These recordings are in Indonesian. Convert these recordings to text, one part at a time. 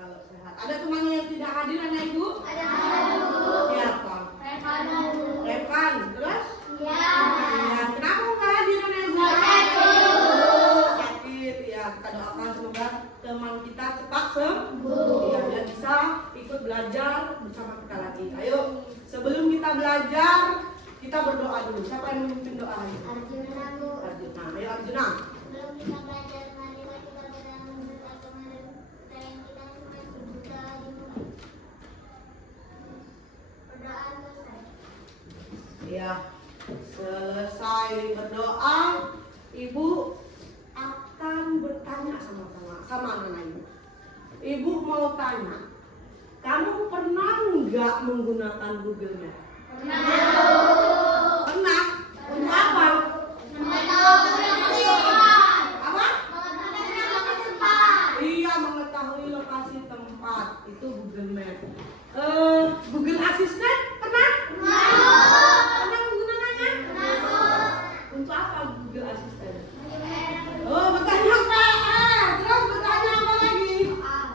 kalau sehat. Ada temannya yang tidak hadir anak ibu? Ada Bu. Siapa? Revan Bu. Revan, terus? Ya. Ya, kenapa nggak hadir anak ibu? Sakit, ya. Kita doakan semoga teman kita cepat sembuh. Ya, biar bisa ikut belajar bersama kita lagi. Ayo, sebelum kita belajar, kita berdoa dulu. Siapa yang memimpin doa ini? Arjuna Bu. Arjuna. Ayo Arjuna. Sebelum kita belajar, marilah kita berdoa menurut agama dan kita yang kita cuma berdoa dulu. Berdoa selesai. Ya, selesai berdoa, ibu akan bertanya sama anak ibu. Ibu mau tanya, kamu pernah nggak menggunakan Google Map? Pernah. Pernah? Untuk apa? Apa? Iya, mengetahui lokasi tempat. Itu Google Map. Google Assistant pernah? Pernah menggunakannya? Untuk apa Google Assistant? Oh, bertanya apa? Terus bertanya apa lagi?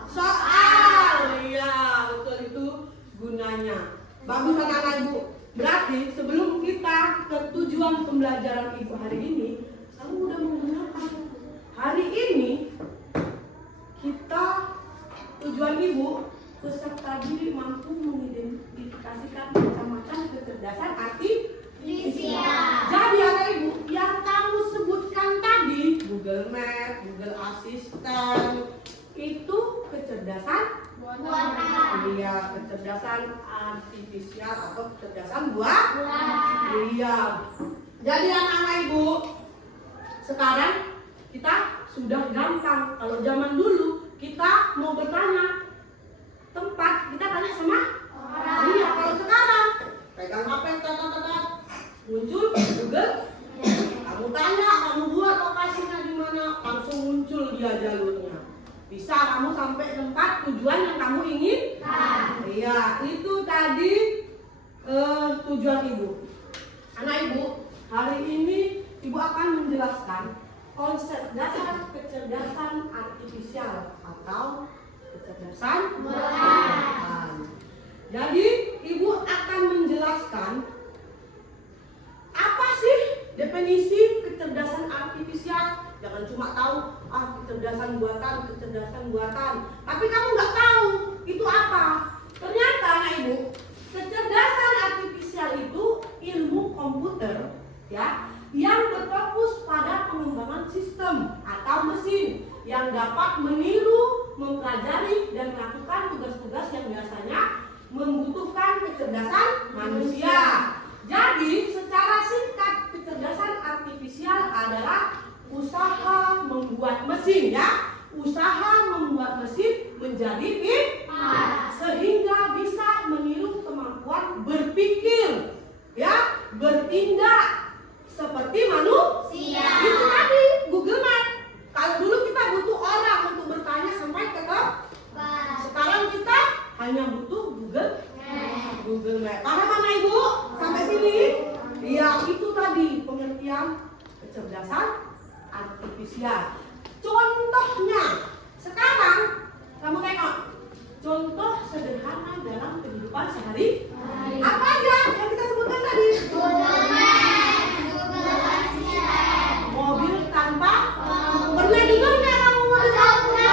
Soal. Iya, betul, itu gunanya. Bagus anak-anak ibu. Berarti sebelum kita ke tujuan pembelajaran ibu hari ini, kamu udah menggunakan. Hari ini kita tujuan ibu, peserta didik mampu mengidentifikasikan macam-macam kecerdasan artifisial. Jadi anak ibu, yang kamu sebutkan tadi, Google Map, Google Assistant, itu kecerdasan Buatan. iya, kecerdasan artifisial atau kecerdasan buatan. Iya. Jadi anak-anak ibu, sekarang kita sudah gampang. Kalau zaman dulu kita mau bertanya tempat, kita tanya sama orang. Iya, kalau sekarang pegang HP, muncul Google. Kamu tanya, kamu buat lokasinya di mana, langsung muncul dia jalurnya. Bisa kamu sampai tempat tujuan yang kamu inginkan. Iya, itu tadi tujuan ibu. Anak ibu, hari ini ibu akan menjelaskan konsep dasar kecerdasan artifisial atau kecerdasan buatan. Jadi ibu akan menjelaskan apa sih definisi kecerdasan artifisial. Jangan cuma tahu kecerdasan buatan, tapi kamu nggak tahu itu apa. Ternyata anak ibu, kecerdasan artifisial itu ilmu komputer ya, yang berfokus pada pengembangan sistem atau mesin yang dapat meniru, mempelajari dan melakukan tugas-tugas yang biasanya membutuhkan kecerdasan manusia. Jadi secara singkat, kecerdasan artifisial adalah usaha membuat mesin ya, usaha membuat mesin menjadi pintar sehingga bisa meniru kemampuan berpikir ya, bertindak seperti manusia. Itu tadi Google Map. Kalau dulu kita butuh orang untuk bertanya sampai ke tempat, sekarang kita hanya butuh Google Map. Paham anak ibu? Sampai sini? Iya, itu tadi pengertian kecerdasan artifisial. Contohnya, sekarang kamu tengok contoh sederhana dalam kehidupan sehari. Apa aja yang kita sebutkan tadi? Mobil tanpa pernah dengar nggak kamu mobil tanpa?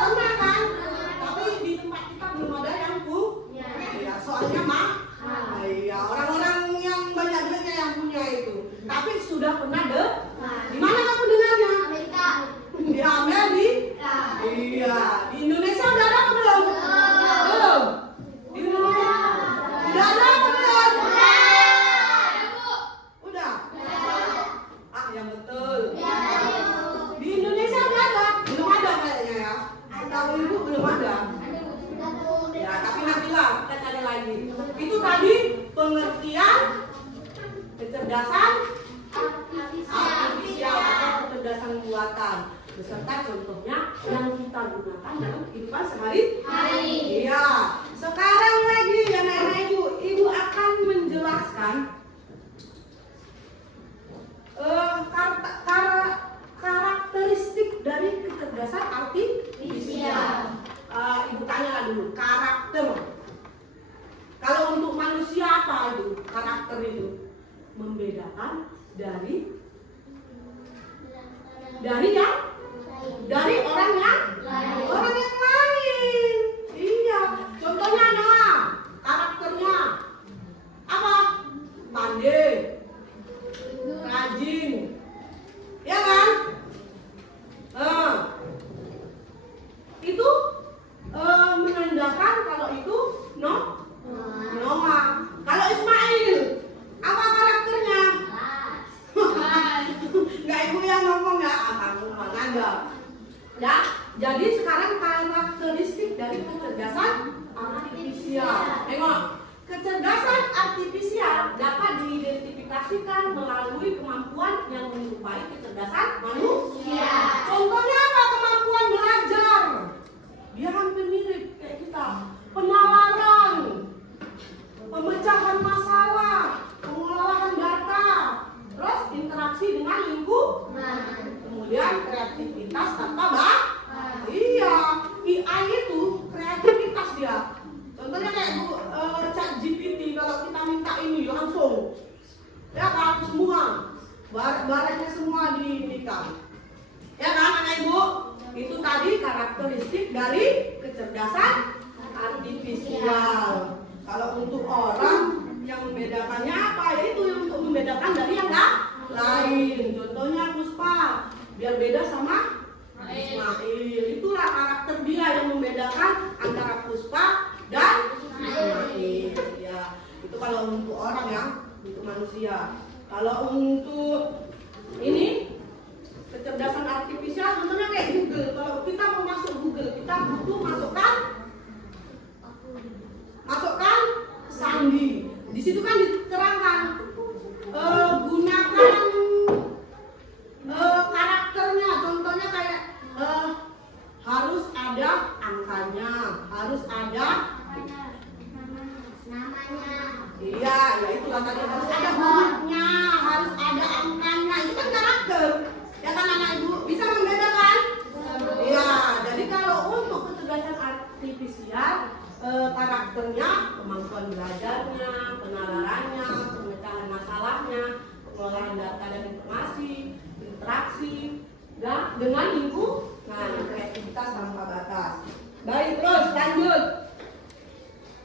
Pernah kan? Tapi di tempat kita belum ada yang punya. Ya, soalnya iya, orang-orang yang banyak duitnya yang punya itu. Tapi sudah pernah deh. Di mana kamu dengarnya? Di Amerika. Iya, di Indonesia udah ada apa belum? Belum. Di Indonesia udah ada apa belum? Udah. Yang betul. Di Indonesia udah ada? Belum ada kayaknya ya. Setahu ibu belum ada. Ya, tapi nantilah kita cari lagi. Itu tadi pengertian kecerdasan artifisial atau kecerdasan buatan beserta contohnya yang kita gunakan dalam kehidupan sehari-hari. Iya. Sekarang lagi anak-anak ibu akan menjelaskan karakteristik dari kecerdasan artifisial. dulu, karakter. Kalau untuk manusia apa itu? Karakter itu membedakan dari yang orang yang lain. Iya, contohnya Noah, karakternya apa? Pandai, rajin, ya kan? Itu menandakan kalau itu Noah. Kalau Ismail, apa karakternya? Nggak ibu yang ngomong ya, kamu menganggap. Ya, jadi sekarang karakteristik dari kecerdasan artifisial. Tengok, kecerdasan artifisial dapat diidentifikasikan melalui kemampuan yang menyerupai kecerdasan manusia. Contohnya apa? Kemampuan belajar. Dia hampir mirip kayak kita. Penalaran, pemecahan masalah, pengolahan data, terus interaksi dengan lingkungan, kemudian kreativitas tanpa iya, AI itu kreativitas dia. Contohnya kayak ChatGPT, kalau kita minta ini langsung, ya kan, semua barang-barangnya semua diberikan, ya kan anak ibu? Itu tadi karakteristik dari kecerdasan artifisial. Kalau untuk orang yang membedakannya apa? Yaitu untuk membedakan dari yang lain. Contohnya Puspa, biar beda sama Ismail. Itulah karakter dia yang membedakan antara Puspa dan Ismail. Ya, itu kalau untuk orang ya, untuk manusia. Kalau untuk ini kecerdasan artifisial, contohnya kayak Google. Kalau kita mau masuk Google, kita butuh masukkan sandi. Di situ kan diterangkan gunakan karakternya. Contohnya kayak harus ada angkanya, harus ada namanya. Iya, ya itulah tadi, harus ada hurufnya, harus ada angkanya. Itu kan karakter. Ya kan anak ibu? Bisa membedakan? Iya, jadi kalau untuk kecerdasan artifisial, karakternya, kemampuan belajarnya, penalarannya, pemecahan masalahnya, pengolahan data dan informasi, interaksi, dan dengan lingkungan, kreativitas tanpa batas. Baik, terus lanjut.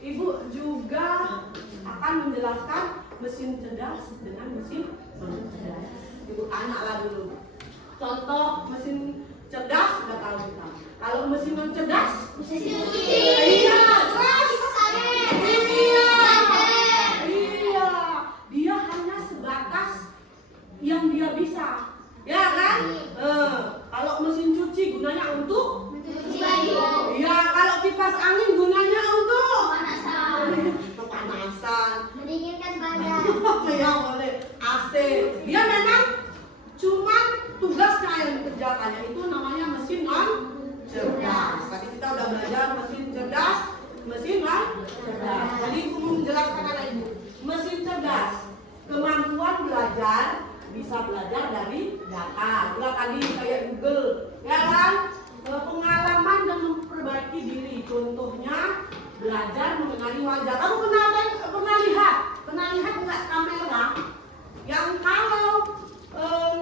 Ibu juga akan menjelaskan mesin cerdas dengan mesin cerdas. Ibu tanyalah dulu. Contoh mesin cerdas sudah tahu kita. Kalau mesin non cerdas, Mesin cuci. iya, terus iya, dia hanya sebatas yang dia bisa, ya kan? Kalau mesin cuci gunanya untuk Mencuci baju. iya, kalau kipas angin gunanya untuk Pemanasan. Mendinginkan badan. ya boleh. AC, dia memang cuma tugasnya yang dikerjakan, itu namanya mesin non cerdas. Tadi kita udah belajar mesin cerdas, mesin non cerdas. Jadi aku mau menjelaskan anak ibu, mesin cerdas kemampuan belajar, bisa belajar dari data. Itulah tadi kayak Google, ya kan? Pengalaman dan memperbaiki diri. Contohnya belajar mengenali wajah. Kamu pernah lihat nggak kamera yang kalau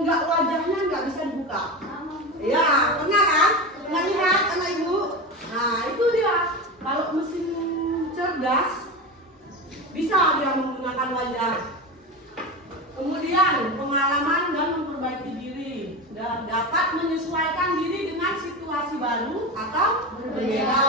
nggak wajahnya nggak bisa dibuka? Ya, pernah kan? Pernah lihat anak ibu? Nah, itu dia. Kalau mesin cerdas bisa dia menggunakan wajah. Kemudian pengalaman dan memperbaiki diri, dan dapat menyesuaikan diri dengan situasi baru atau berbeda.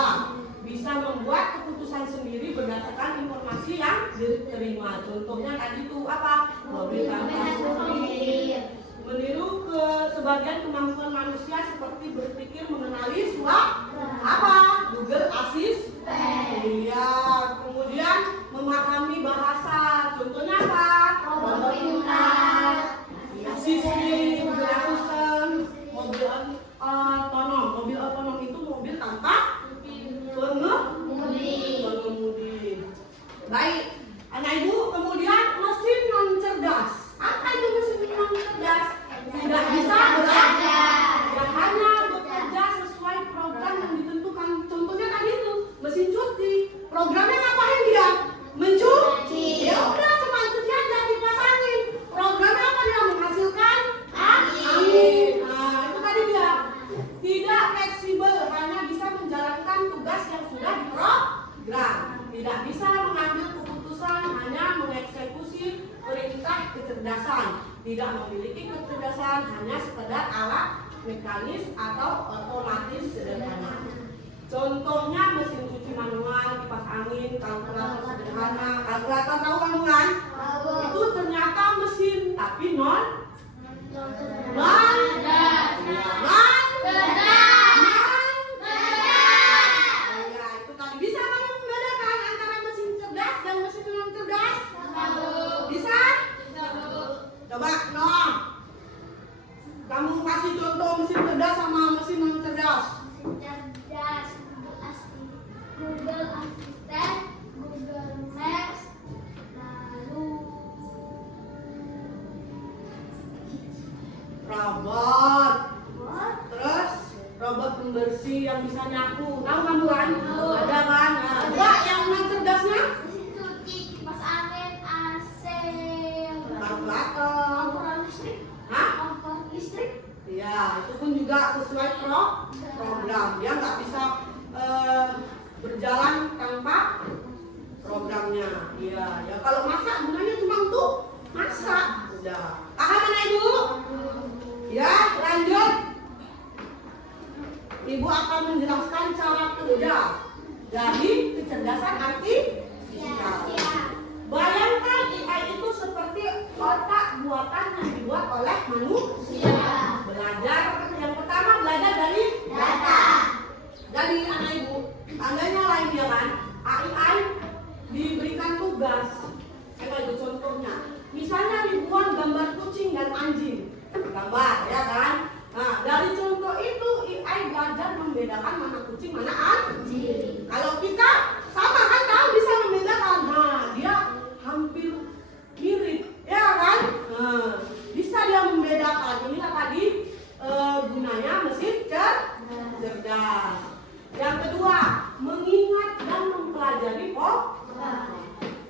Bisa membuat keputusan sendiri berdasarkan informasi yang diterima. Contohnya tadi itu apa? Mobil tanpa supir. Meniru ke sebagian kemampuan manusia seperti berpikir mengenali suara apa? Google Assistant. Iya. Kemudian memahami bahasa. Contohnya apa? Robot pintar. Sisi Google Assistant. Mobil otonom. Mobil otonom itu mobil tanpa pengemudi. Baik, anak ibu, kemudian mesin non cerdas. Apa itu mesin non cerdas? Tidak bisa belajar, ya hanya bekerja sesuai program yang ditentukan. Contohnya tadi kecerdasan, tidak memiliki kecerdasan, hanya sekedar alat mekanis atau otomatis sederhana. Contohnya mesin cuci manual, kipas angin, kalkulator sederhana. Kalkulator tahu kamu kan? Itu ternyata mesin tapi non ya, itu tadi. Bisa kamu membedakan antara mesin cerdas dan mesin non cerdas? Bisa? Coba, Noh. Kamu kasih contoh mesin cerdas sama mesin non cerdas. Cerdas, Google Assistant, Google Maps, lalu Robot. Terus robot pembersih yang bisa nyapu. Tahu kamu kan? Ada kan? Nah, dua yang non cerdasnya? mesin cuci, kipas angin, AC, Kalkulator. kompor listrik, Hah? kompor listrik. Iya, itu pun juga sesuai program. Dia nggak bisa berjalan tanpa programnya. Iya, ya kalau masak gunanya cuma untuk masak. Udah. Paham mana Ibu? Ya, lanjut. Ibu akan menjelaskan cara kerja dari kecerdasan artifisial. Bayangkan AI itu seperti otak buatan yang dibuat oleh manusia. Belajar, yang pertama belajar dari data. Jadi anak ibu, tandanya lain dia kan? AI diberikan tugas. Kayak itu contohnya. Misalnya ribuan gambar kucing dan anjing. Gambar, ya kan? Nah, dari contoh itu AI belajar membedakan mana kucing, mana anjing. Kalau kita sama kan tahu bisa membedakan. Nah, dia hampir mirip, ya kan? Nah, bisa dia membedakan. Inilah tadi gunanya mesin cerdas. Yang kedua, mengingat dan mempelajari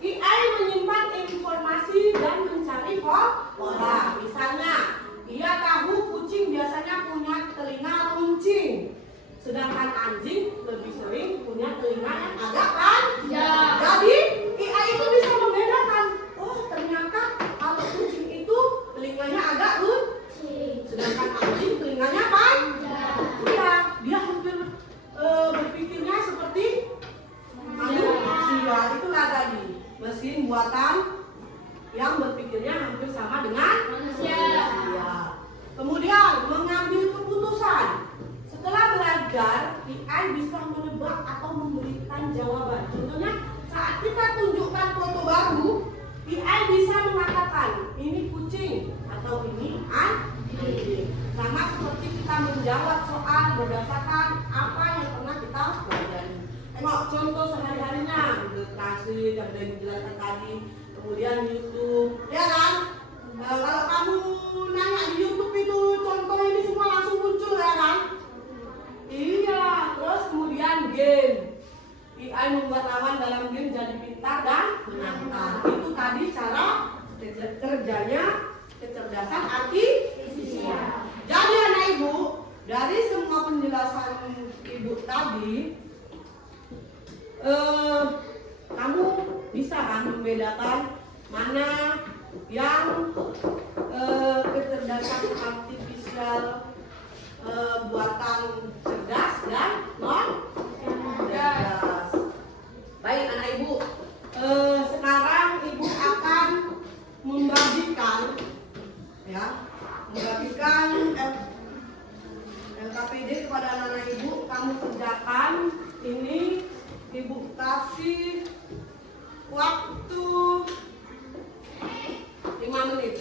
AI menyimpan informasi dan mencari pola. Misalnya, ia tahu kucing biasanya punya telinga runcing, sedangkan anjing lebih sering punya telinga yang agak panjang. Jadi AI itu bisa membedakan. Oh, ternyata kalau kucing itu telinganya agak runcing, sedangkan anjing telinganya panjang. Iya, dia hampir berpikirnya seperti manusia. Itulah tadi mesin buatan yang berpikirnya hampir sama dengan manusia. Kemudian mengambil keputusan. Setelah belajar, AI bisa menebak atau memberikan jawaban. Contohnya, saat kita tunjukkan foto baru, AI bisa mengatakan ini kucing atau ini anjing. Sama seperti kita menjawab soal berdasarkan apa yang pernah kita pelajari. Tengok contoh sehari-harinya, literasi yang sudah dijelaskan tadi, kemudian YouTube, ya kan? Kalau kamu nanya di YouTube itu contoh ini semua langsung muncul, ya kan? Iya, terus kemudian game. AI membuat lawan dalam game jadi pintar dan menantang. Itu tadi cara kerjanya kecerdasan artifisial. Jadi anak ibu, dari semua penjelasan ibu tadi, kamu bisa kan membedakan mana yang kecerdasan artifisial buatan cerdas dan non cerdas. Baik anak ibu, sekarang ibu akan membagikan LKPD kepada anak-anak ibu. Kamu kerjakan ini, ibu kasih waktu 5 menit.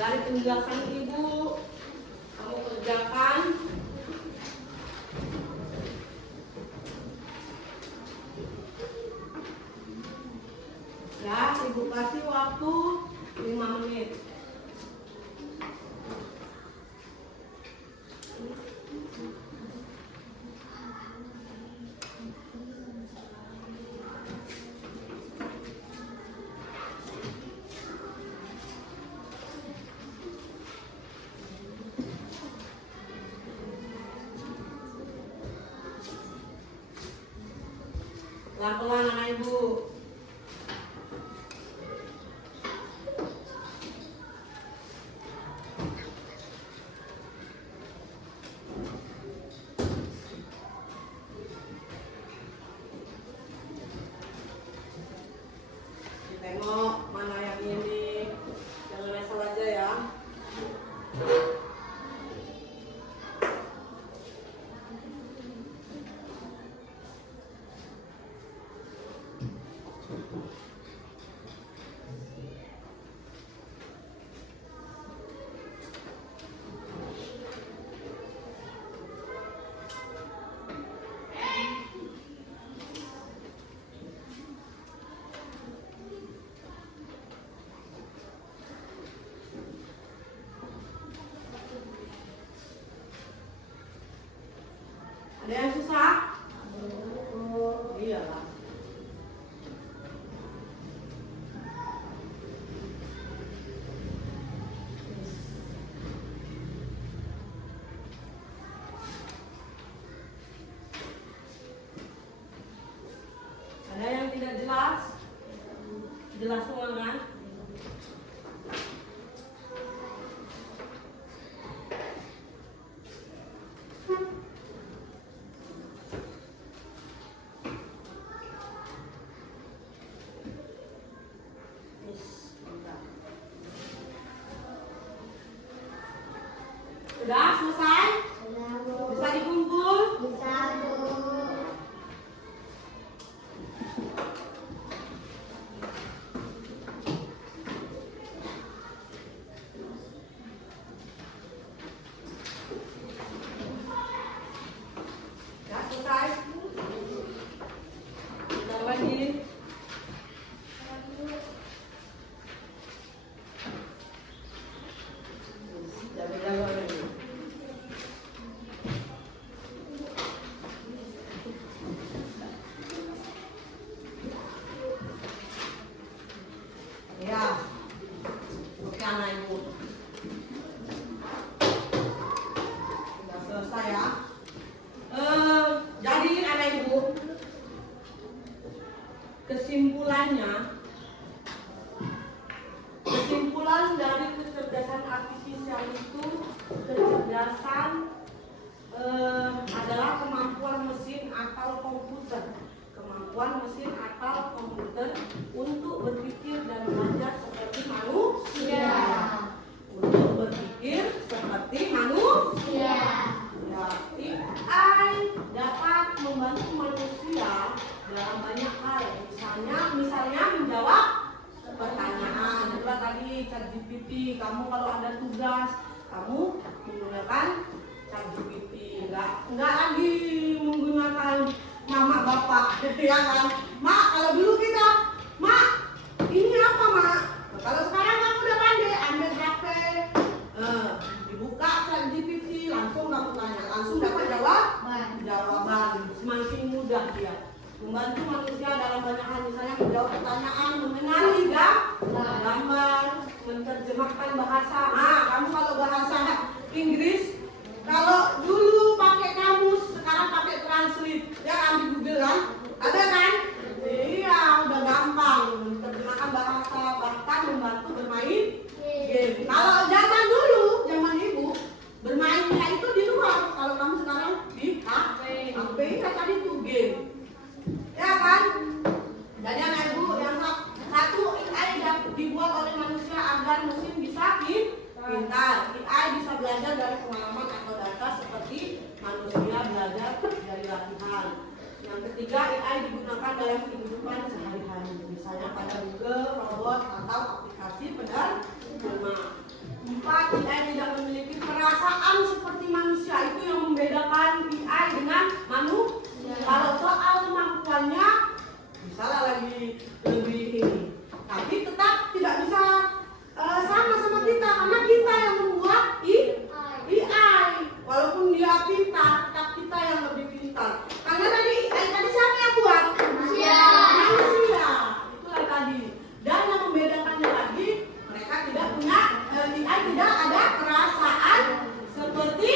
Dari penjelasan ibu, kamu kerjakan. Ya, ibu kasih waktu 5 menit. Pelan-pelan anak ibu. Tengok mana yang ini. Jangan asal aja ya. Ada yang susah? Iya lah. Ada yang tidak jelas? Jelas semua kan? Sudah selesai? Sudah, Bu. Bisa dikumpul? Bisa, Bu. Ya, selesai. Bentar lagi. Jaga-jaga lagi. Ya, oke anak ibu. Sudah selesai ya. Jadi anak ibu, kesimpulan dari kecerdasan artifisial itu, kecerdasan adalah kemampuan mesin atau komputer untuk berpikir dan belajar seperti manusia. Untuk berpikir seperti manusia. Ya, AI dapat membantu manusia dalam banyak hal. Misalnya menjawab pertanyaan. Itulah tadi ChatGPT. Kamu kalau ada tugas, kamu menggunakan ChatGPT. Enggak lagi menggunakan mama bapak, ya kan? Mak, kalau dulu kita, mak, ini apa mak? Nah, kalau sekarang kamu udah pandai, ambil HP, dibuka ChatGPT, langsung kamu tanya, langsung dapat jawaban. Semakin mudah dia membantu manusia dalam banyak hal, misalnya menjawab pertanyaan, mengenali gambar, menerjemahkan bahasa. Nah, kamu kalau bahasa Inggris, kalau dulu pakai kamus, sekarang pakai translate, ya kan di Google kan? Ada kan? Iya, udah gampang menerjemahkan bahasa, bahkan membantu bermain game. Kalau zaman dulu, zaman ibu, bermainnya itu di luar. Kalau kamu sekarang di HP kan tadi itu game. Ya kan? Jadi anak ibu, yang satu AI dibuat oleh manusia agar mesin bisa pintar. AI bisa belajar dari pengalaman atau data seperti manusia belajar dari latihan. Yang ketiga, AI digunakan dalam kehidupan sehari-hari, misalnya pada Google, robot, atau aplikasi penerjemah. 4, AI tidak memiliki perasaan seperti manusia. Itu yang membedakan AI dengan manusia. Kalau soal kemampuannya, misalnya lagi lebih ini, tapi tetap tidak bisa sama kita, karena kita yang membuat AI. Walaupun dia pintar, tetap kita yang lebih pintar. Karena tadi siapa yang buat? Manusia. Itulah tadi. Dan yang membedakannya lagi, mereka tidak punya AI, tidak ada perasaan seperti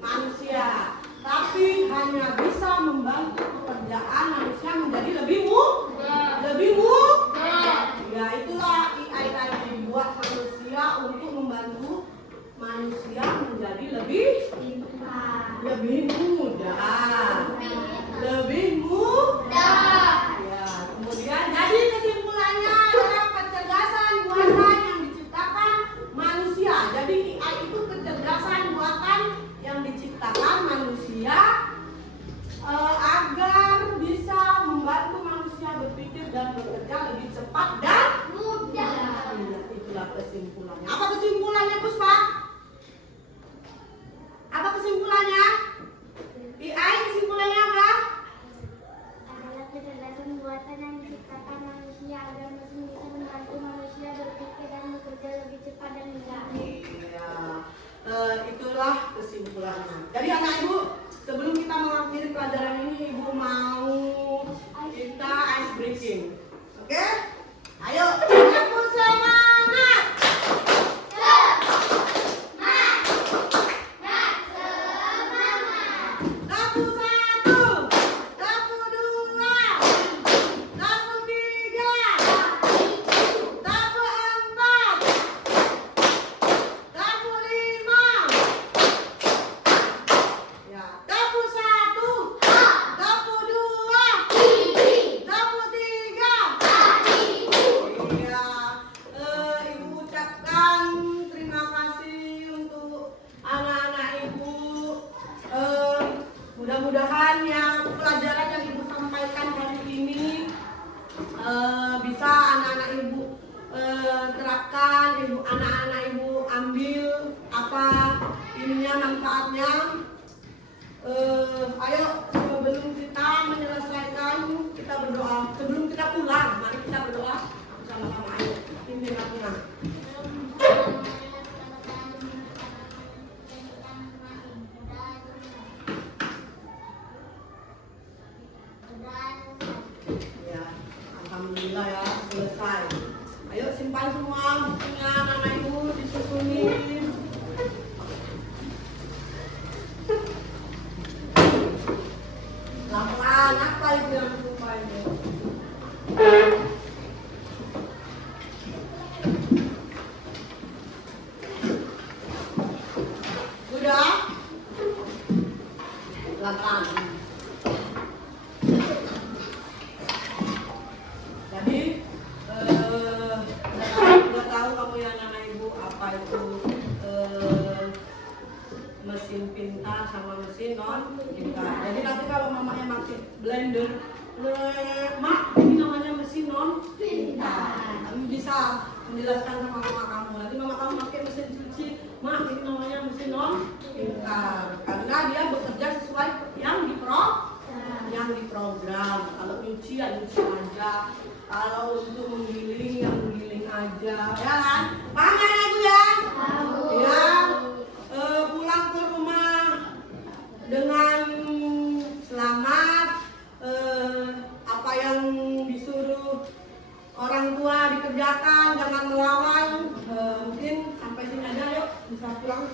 manusia, tapi hanya bisa membantu manusia menjadi lebih mudah. Lebih mudah. Ya, kemudian jadi kesimpulannya adalah kecerdasan buatan yang diciptakan manusia. Jadi AI itu kecerdasan buatan yang diciptakan manusia agar bisa membantu manusia berpikir dan bekerja lebih cepat dan mudah. Ya, itulah kesimpulannya. Apa kesimpulannya, Puspa? Apa kesimpulannya? AI kesimpulannya apa? Adalah kecerdasan buatan yang diciptakan manusia agar mesin bisa membantu manusia berpikir dan bekerja lebih cepat dan mudah. Iya, itulah kesimpulannya. Jadi anak ibu, sebelum kita mengakhiri pelajaran ini, ibu mau kita ice breaking, oke? Ayo, aku semangat. Laku 1, laku 2, laku 3, laku 4, laku 5. Ya, laku 1, laku 2, laku 3. Iya, ibu ucapkan terima kasih untuk anak-anak ibu. Mudah-mudahan yang pelajaran yang ibu sampaikan hari ini bisa anak-anak ibu terapkan, anak-anak ibu ambil apa ininya manfaatnya. Ayo sebelum kita menyelesaikan kita berdoa. Sebelum kita pulang, mari kita berdoa bersama-sama. Ayo, pimpin aku. Ya, alhamdulillah ya selesai. Ayo simpan semua bukunya anak-anak ibu, disusunin. Pelan-pelan, apa itu yang lupa ini? Udah? Pelan-pelan. Jadi udah tahu kamu ya anak ibu apa itu mesin pintar sama mesin non pintar. Jadi nanti kalau mamanya makin blender, mak ini namanya mesin non pintar. Kamu bisa menjelaskan sama mama kamu. Nanti mama kamu pakai mesin cuci, mak ini namanya mesin non pintar. Karena dia bekerja sesuai yang diprogram. Kalau nyuci ya nyuci aja. Kalau untuk menggiling ya menggiling aja, ya kan? Paham kan ibu ya? Ya. Pulang ke rumah dengan selamat. Apa yang disuruh orang tua dikerjakan, jangan melawan. Mungkin sampai sini aja, yuk bisa pulang.